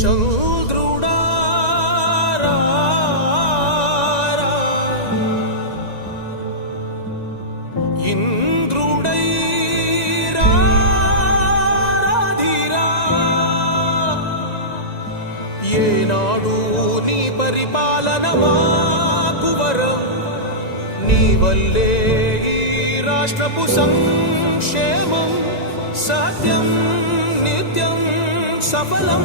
చంద్రుడారా ఇంద్రుడై ఏనాడు నీ పరిపాలన మాకు నీ వల్లే ఈ రాష్ట్రపు సంక్షేమం సత్యం నిత్యం సఫలం.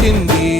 వచ్చింది